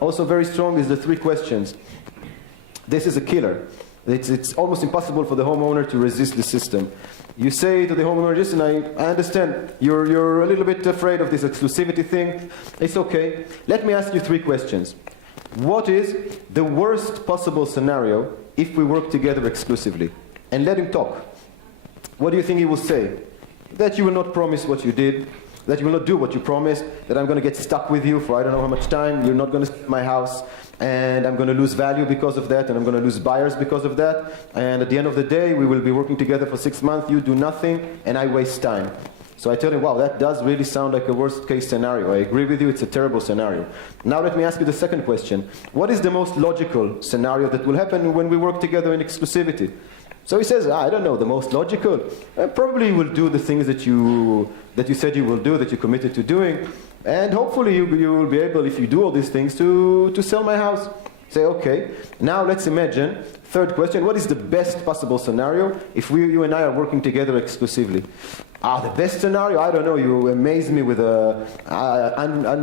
also very strong is the 3 questions. This is a killer. It's almost impossible for the homeowner to resist the system. You say to the homeowner, listen, I understand, you're a little bit afraid of this exclusivity thing. It's okay. Let me ask you 3 questions. What is the worst possible scenario if we work together exclusively? And let him talk. What do you think he will say? That you will not promise what you did, that you will not do what you promised, that I'm going to get stuck with you for I don't know how much time, you're not going to sell my house, and I'm going to lose value because of that, and I'm going to lose buyers because of that, and at the end of the day, we will be working together for 6 months, you do nothing, and I waste time. So I tell him, wow, that does really sound like a worst case scenario. I agree with you, it's a terrible scenario. Now let me ask you the second question. What is the most logical scenario that will happen when we work together in exclusivity? So he says, I don't know, the most logical. Probably you will do the things that you said you will do, that you committed to doing. And hopefully you will be able, if you do all these things, to sell my house. Say, okay. Now let's imagine, third question, what is the best possible scenario if you and I are working together exclusively? The best scenario? I don't know, you amaze me with an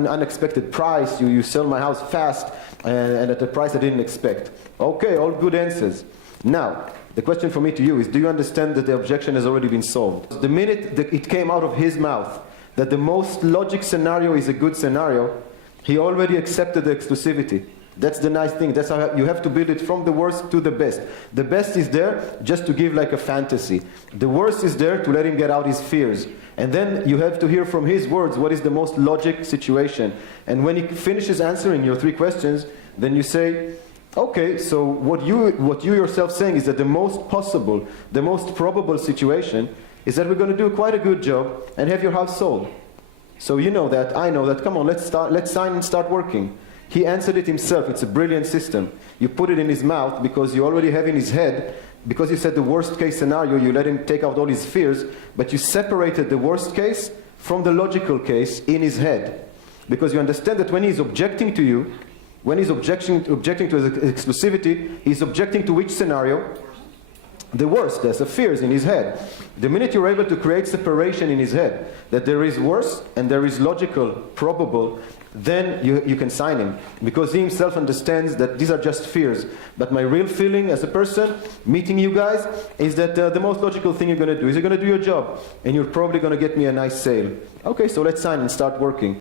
unexpected price. You sell my house fast and at a price I didn't expect. Okay, all good answers. Now, the question for me to you is, do you understand that the objection has already been solved? The minute that it came out of his mouth that the most logic scenario is a good scenario, he already accepted the exclusivity. That's the nice thing. That's how you have to build it from the worst to the best. The best is there just to give like a fantasy. The worst is there to let him get out his fears. And then you have to hear from his words what is the most logic situation. And when he finishes answering your 3 questions, then you say, okay, so what you yourself saying is that the most possible, the most probable situation is that we're going to do quite a good job and have your house sold. So you know that, I know that, come on, let's sign and start working. He answered it himself. It's a brilliant system. You put it in his mouth because you already have in his head, because you said the worst case scenario, you let him take out all his fears, but you separated the worst case from the logical case in his head. Because you understand that when he's objecting to you, when he's objecting to his exclusivity, he's objecting to which scenario? The worst. There's a fears in his head. The minute you're able to create separation in his head, that there is worse and there is logical, probable, then you can sign him. Because he himself understands that these are just fears. But my real feeling as a person, meeting you guys, is that the most logical thing you're going to do is you're going to do your job. And you're probably going to get me a nice sale. Okay, so let's sign and start working.